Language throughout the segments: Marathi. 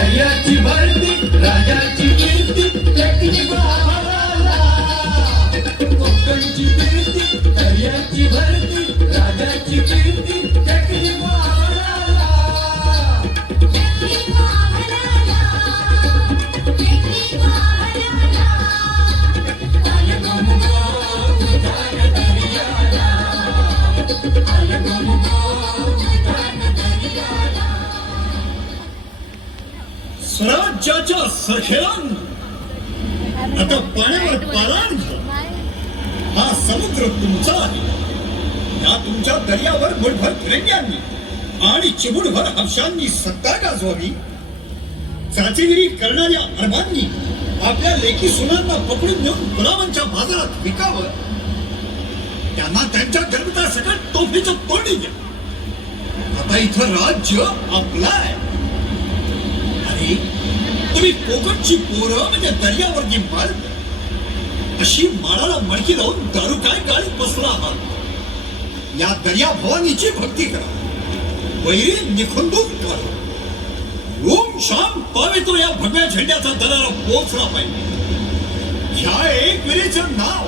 दर्याची भरती राजाची कीर्ती टेकली भावाला कोकणची कीर्ती दर्याची भरती राजाची कीर्ती टेकली भावाला स्वराज्याच्या सरखेळांना आता पाण्यावर पालाण घाला. हा समुद्र तुमचा आहे. या तुमच्या दर्यावर मुठभर फिरंग्यांनी आणि चिमुटभर हर्षांनी सत्ता गाजवावी. चाचेगिरी करणाऱ्या अरबांनी आपल्या लेकी सुनांना पकडून नेऊन गुलामांच्या बाजारात विकावं. त्यांना त्यांच्या गर्भतासकट तोफीचं तोंडी द्या. आता इथं राज्य आपलं आहे. अरे तुम्ही कोकणची पोरं म्हणजे दर्यावरची माळ अशी माळाला मळकी लावून दारू काय गाळीत बसला आहात. या दर्या भवानीची भक्ती करा. वैरी निखंदून करा. ओम शाम पावे तो या भगव्या झेंड्याचा दराला पोचला पाहिजे. ह्या एक वेळेचं नाव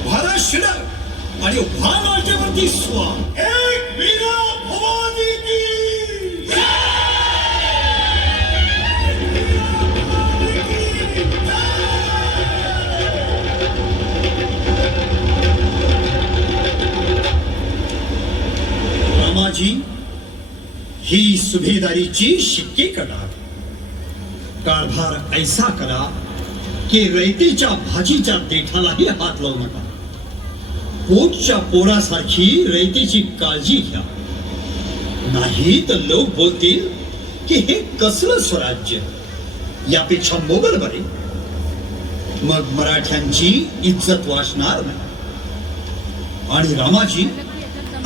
उभारा शिडक आणि उभा लाटेवरती स्वा. एक वीरा भवानी की रामाजी ही सुभेदारीची शिक्के करा. कारभार ऐसा करा की रयतेच्या भाजीच्या देठालाही हात लावू नका. पोटच्या पोरासारखी रयतेची काळजी घ्या. नाही तर लोक बोलतील की हे कसलं स्वराज्य. यापेक्षा मोगल बरे. मग मराठ्यांची इज्जत वाचणार नाही. आणि रामाजी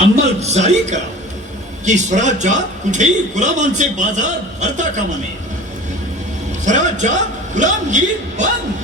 अंमल जारी करा की स्वराज्यात कुठेही गुलामांचे बाजार भरता कामा नये. स्वराज्यात गुलामगिरी बंद.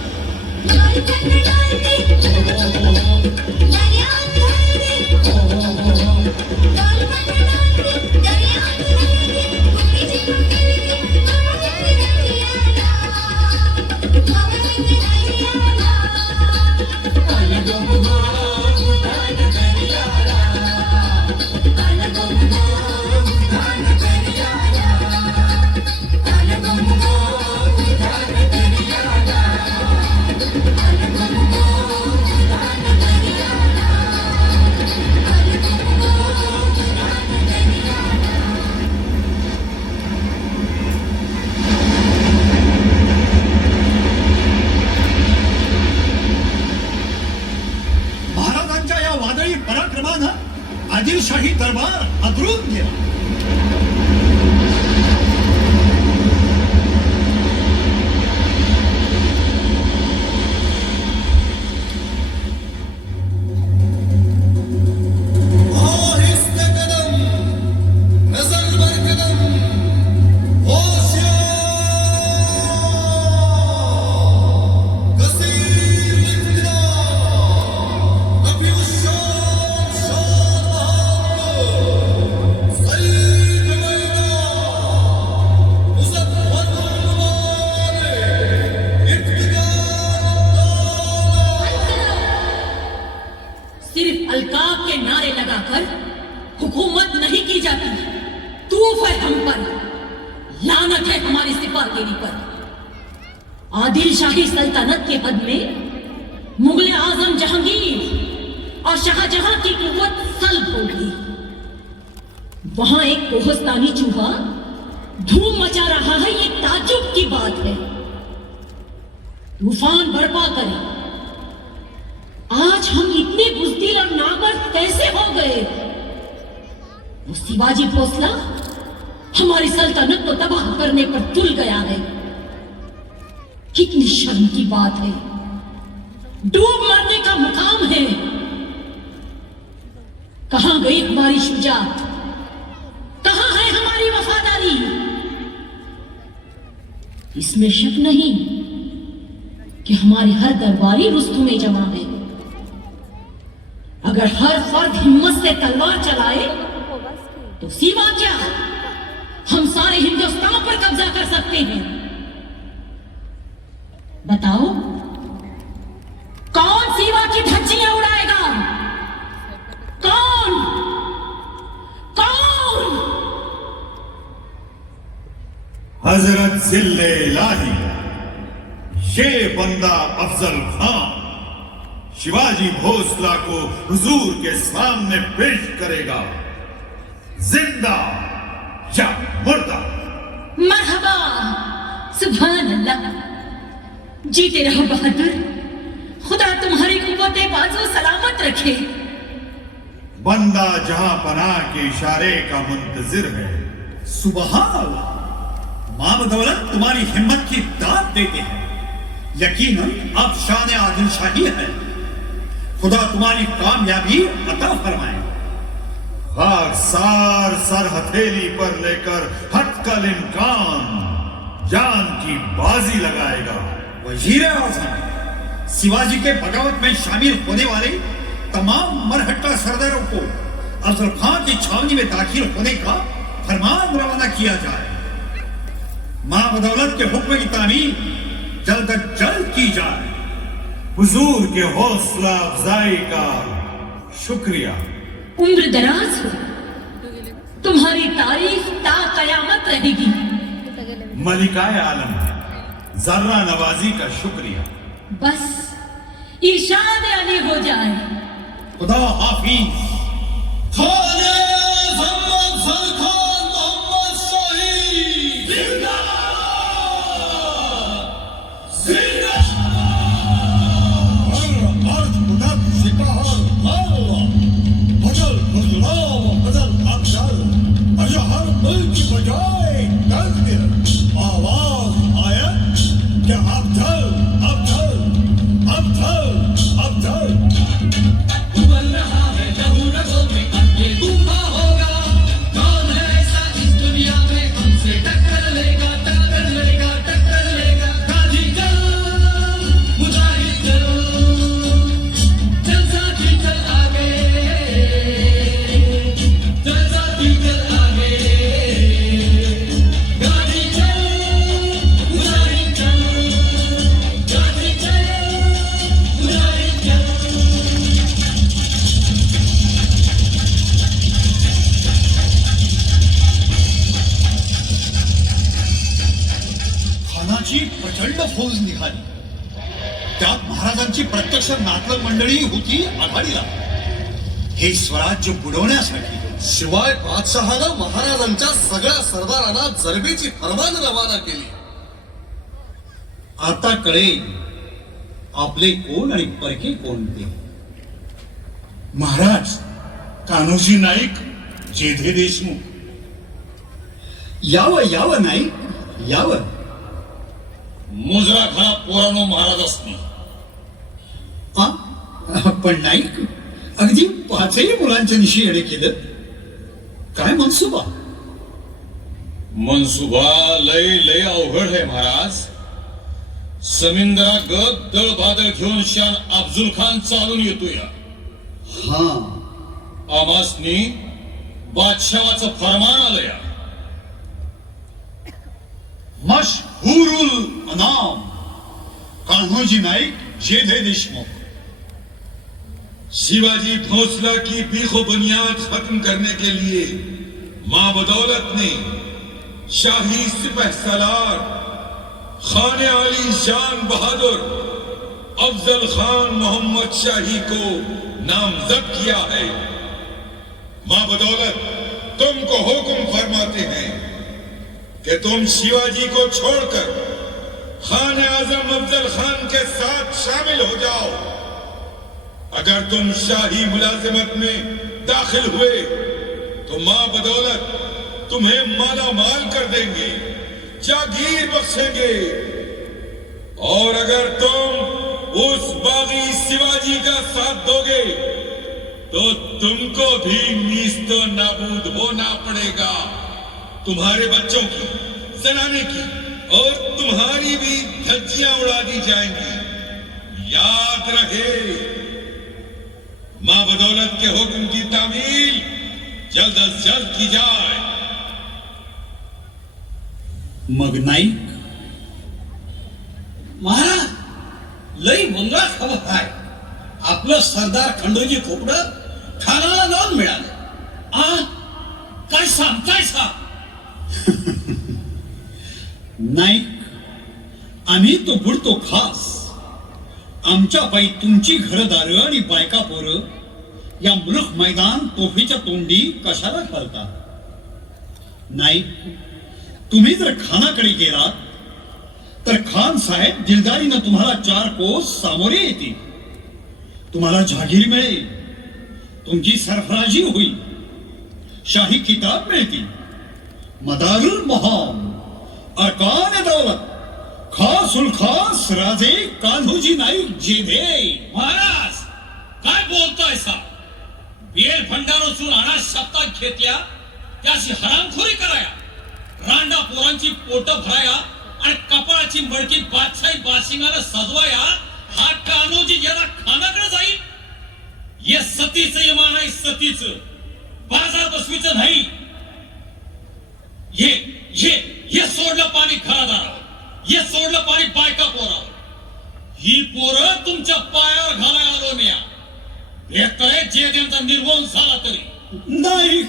आदिलशाही दरबार हादरून गेला. सिर्फ अलकाब के नारे लगाकर हुकूमत नहीं की जाती. तूफ है हम पर, लानत है हमारी सिपाहगिरी पर. आदिलशाही सल्तनत के पद में मुगल आजम जहांगीर और शाहजहां की कुव्वत सल्ब हो गई. वहां एक कोहस्तानी चूहा धूम मचा रहा है. ये ताज्जुब की बात है. तूफान बर्पा करे. आज हम इतने बुज़दिल और नामर्द कैसे हो गए? वो शिवाजी भोसला हमारी सल्तनत को तबाह करने पर तुल गया है. कितनी शर्म की बात है. डूब मरने का मुकाम है. कहां गई हमारी शुजाअत? कहां है हमारी वफादारी? इसमें शक नहीं कि हमारे हर दरबारी रुस्तुम जवां है. अगर हर फर्द हिम्मत से तलवार चलाए तो सीमा क्या, हम सारे हिंदुस्तान पर कब्जा कर सकते हैं। बताओ, कौन सीमा की धज्जियां उड़ाएगा? कौन कौन? हजरत जिल्ले इलाही, ये बंदा अफजल खान शिवाजी भोसला को हुजूर के सामने पेश करेगा, जिंदा या मुर्दा। मरहबा, सुभान अल्लाह। जीते रहो बहादुर, खुदा तुम्हारी कुव्वत बाजू सलामत रखे। बंदा जहां पनाह के इशारे का मुंतजिर है। सुबहान अल्लाह, मां बदौलत तुम्हारी हिम्मत की दाद देते हैं। यकीनन आप शान आदिल शाही है। खुदा तुम्हारी कामयाबी अता फरमाए। खाकसार सर हथेली पर लेकर हटकल इम्कान जान की बाजी लगाएगा। वजीर आजम शिवाजी के बगावत में शामिल होने वाले तमाम मरहट्टा सरदारों को अफजल खान की छावनी में दाखिल होने का फरमान रवाना किया जाए। मां बदौलत के हुक्म की तामील जल्द अज जल्द की जाए। हुजूर के हौसला अफजाई का शुक्रिया। उम्र दराज हो, तुम्हारी तारीफ ता कयामत रहेगी। मलिकाए आलम जर्रा नवाजी का शुक्रिया। बस इरशाद अली हो जाए। खुदा हाफिज। प्रचंड फौज निघाली। त्यात महाराजांची प्रत्यक्ष नातलग मंडळी होती आघाडीला, हे स्वराज्य बुडवण्यासाठी। शिवाय बादशहानं महाराजांच्या सगळ्या सरदारांना जरबेची फरमान रवाना केली। आता कळेल आपले कोण आणि परके कोण ते। महाराज कान्होजी नाईक, जेधे देशमुख। यावं यावं नाईक यावं। मुजरा खरा पोरानो महाराज असती। पण नाईक, अगदी पाचही मुलांच्या निशी येणे केलं, काय मनसुबा? मनसुबा लय लय अवघड आहे महाराज। समिंदरागत दळ बादळ घेऊन शान अफजुल खान चालून येतोय। हा, आमासनी बादशाहाचं फरमान आलंय। मशहूरुल अनाम कान्होजी नाईक, जेधे देशमुख। शिवाजी भोसला की बीखो बुनियाद खत्म करने के लिए मां बदौलत ने शाही सिपह सलार खाने आली शान बहादुर अफजल खान मोहम्मद शाही को नामजद किया है। मां बदौलत तुमको हुक्म फरमाते हैं कि तुम शिवाजी को छोड़कर खान आजम अफजल खान के साथ शामिल हो जाओ। अगर तुम शाही मुलाजिमत में दाखिल हुए तो मां बदौलत तुम्हें माला माल कर देंगे, जागीर बख्शेंगे। और अगर तुम उस बागी शिवाजी का साथ दोगे तो तुमको भी नीस्तो नाबूद होना पड़ेगा। तुम्हारे बच्चों की, जनाने की और तुम्हारी भी धज्जियां उड़ा दी जाएंगी। याद रहे, मां बदौलत के हुक्म की तामील जल्द अज जल्द की जाए। मग नाईक महाराज लई मंगळात हवं आहे. आपलं सरदार खंडोजी खोपडं खानाला जाऊन मिळालं. काय सांगताय सा? नाईक, आम्ही तो बुडतो खास. आमच्या पायी तुमची घरदार आणि बायका पोरं या मुलूक मैदान तोफीच्या तोंडी कशाला घालता? नाईक, तुम्ही जर खानाकडे गेलात तर खान साहेब दिलदारीनं तुम्हाला 4 कोस सामोरे येतील. तुम्हाला जहागीर मिळेल, तुमची सरफराजी होईल, शाही किताब मिळतील, मदारुल मोहम, अरकान दौलत, खास उल खास राजे कान्होजी नाईक जेधे. महाराज काय बोलताय सा? बेल भंडारोसून अनाज सप्ताह घेतल्या त्याची हरामखोरी कराया, रांडा पोरांची पोट भराया आणि कपाळाची मडकी बादशाही बाशिंगाला सजवाया. हा कान्होजी ज्याला खानाकडे जाईल, हे सतीचं इमान आहे, सतीचं. बाजार बसवीचं नाही. हे सोडलं पाणी घरादारावर, हे सोडलं पाणी बायका पोरावर. ही पोरं तुमच्या पायावर घालाय आलो म्या. भेटतोय जे त्यांचा निर्वंश झाला तरी. नाईक,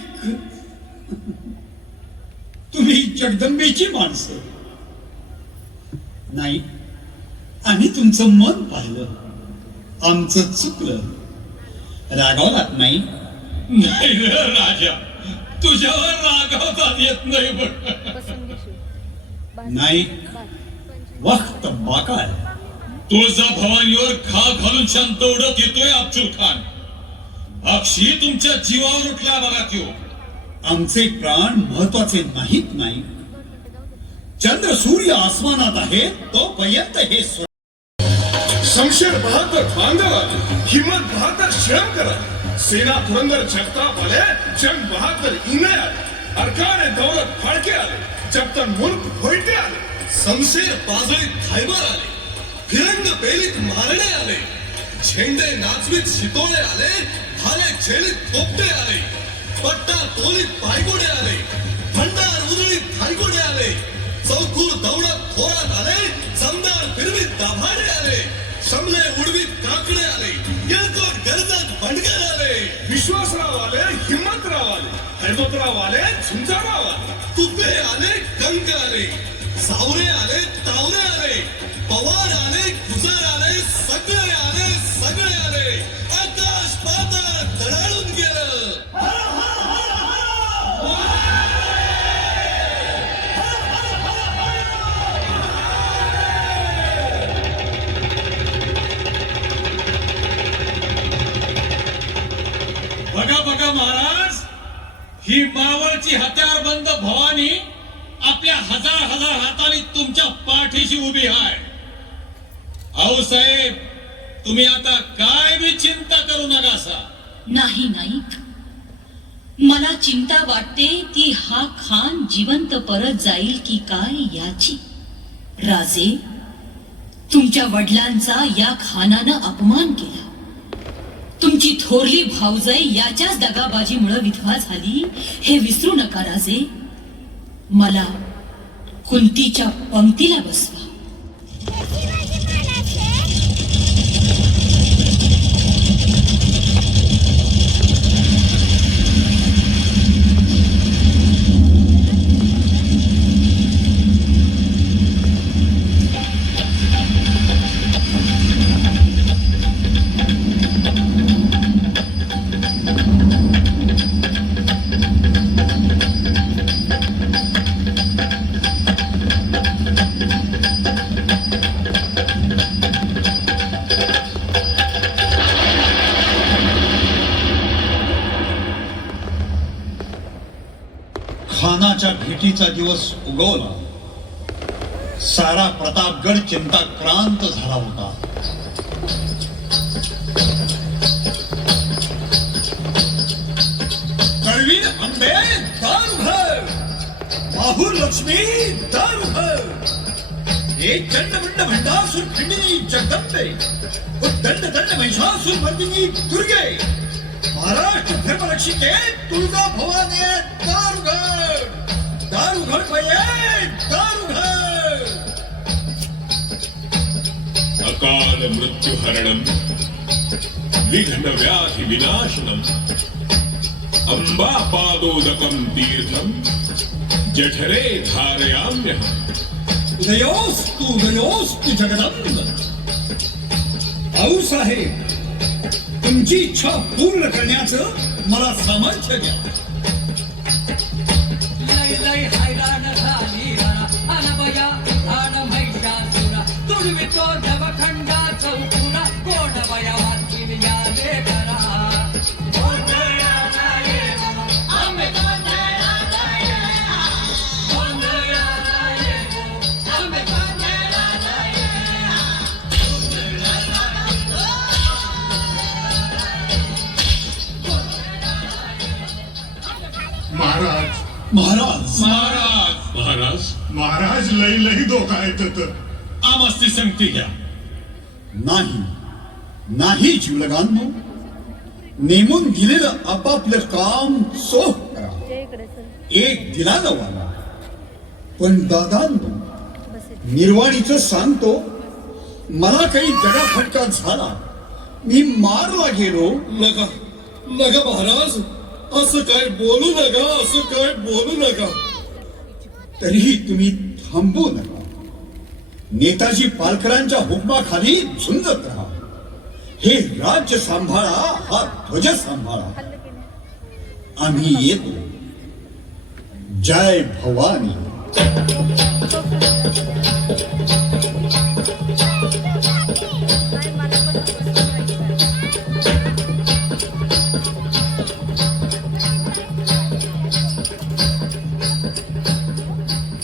तुम्ही जगदंबेची माणसं. नाही, आम्ही तुमचं मन पाहिलं, आमचं चुकलं. रागावलात नाही? नाही रे राजा, तुझ्यावर रागावता येत नाही. बघ नाईक, वक्त बाकाय. तुळजा भवानीवर खा घालून शांत उडत येतोय अफजल खान. अक्षी तुमच्या जीवावर उठला बघा त्यो. आमचे प्राण महत्वाचे नाहीत. नाही, चंद्र सूर्य आसमानात आहे तोपर्यंत हे शमशेर बहादुर खानदार आले, हिम्मत बहादुर श्रीलंकर आले, सेना धुरंधर जगताप आले, जंग बहादुर इंगळे आले, अरकान दौलत फाळके आले, जप्तन मुल्क भोईटे आले, शमशेर बाजळीत खैबर आले, फिरंग पेलीत मारणे आले, झेंडे नाचवीत शितोळे आले, भाले झेलीत थोपटे आले, पट्टा तोलीत पायगोडे आले, भंडार उधळीत थायगोडे आले, चौकूर दौडत थोरात आले, जमदार फिरवीत दाभाडे आले, शमले उडवीत काकडे आले, येळकोट गरजत बंडगर आले, विश्वासराव आले, हिम्मतराव आले, हैमतराव आले, झुंजाराव आले, तुपे आले, कंक आले, सावरे आले, तावरे आले, पवार आले, गुजर आले, सगळे आले, सगळे आले. आकाश पाताळ धडाडून गेलं. बघा बघा महाराज, ही मावळची हत्यारबंद भवानी आपल्या हजार हजार हाताने तुमच्या पाठीशी उभी आहे. अहो साहेब, तुम्ही आता काय बी चिंता करू नकासा. नाही नाईक, मला चिंता वाटते ती हा खान जिवंत परत जाईल की काय याची. राजे, तुमच्या वडिलांचा या खानानं अपमान केला. तुमची थोरली भाऊजाई याच्याच दगाबाजीमुळे विधवा झाली, हे विसरू नका राजे. मला कुंतीच्या पंक्तीला बसवा. खानाच्या भेटीचा दिवस उगवला. सारा प्रतापगड चिंताक्रांत झाला होता. करवीर अंबे दारुभर, माहूर लक्ष्मी दारुभर, हे चंडमुंड भंडासुर खंडिनी जगदंबे, दंड दंड महिषासुर मर्दिनी दुर्गे, महाराष्ट्र धर्मरक्षिते तुळजा भवानी दारुघर. दारुघर पाहिजे दारुघर. मृत्युहरणम विघ्न व्याधि विनाशनम अंबा पादोदकम तीर्थम जठरे धारयाम्यहम्. उदयोस्तु जगदंब. भाऊसाहेब, तुमची इच्छा पूर्ण करण्याचं मला सामर्थ्य द्या. लय लय हैराण झाली रा अनबया आन महिषासुरा तुडवितो नवखंडा चौकुरा कोण बया वाचील या लेकरा. गोंधळाला ये गो, आम्ही गोंधळाला ये. गोंधळाला ये गो, आम्ही गोंधळाला ये. महाराज महाराज महाराज महाराज महाराज लई लई धोका येत. आमस्ती संगती घ्या. नाही नाही जीवलगांनो, नेमून दिलेलं आपापलं काम सोह करा. एक दिलानं वाला. पण दादांनो, निर्वाणीचं सांगतो, मला काही दडाफटका झाला, मी मारला गेलो. नका नका महाराज, असं काय बोलू नका, असं काय बोलू नका. तरीही तुम्ही थांबू नका. नेताजी पालकरांच्या हुकमाखाली झुंजत राहा. हे राज्य सांभाळा, हा ध्वज सांभाळा. आम्ही येतो. जय भवानी.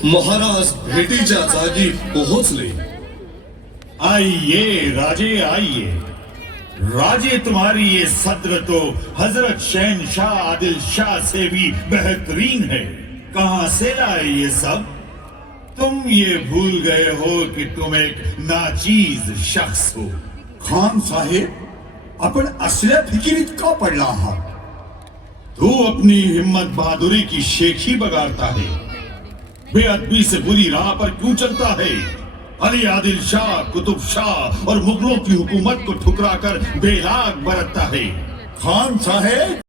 महाराज भेटीच्या जागी पोहोचले. आइए राजे आइए. राजे तुम्हारी ये सद्र तो हजरत शहनशाह आदिल शाह से भी बेहतरीन है. कहां से लाए ये सब? तुम ये भूल गए हो कि तुम एक नाचीज शख्स हो. खान साहेब, आपण असल्या फिकिरीत का पडला आहात? तू अपनी हिम्मत बहादुरी की शेखी बगाड़ता है. बेअदबी से बुरी राह पर क्यों चलता है? अली आदिल शाह, कुतुब शाह और मुगलों की हुकूमत को ठुकराकर बेलाग बरतता है. खान साहेब,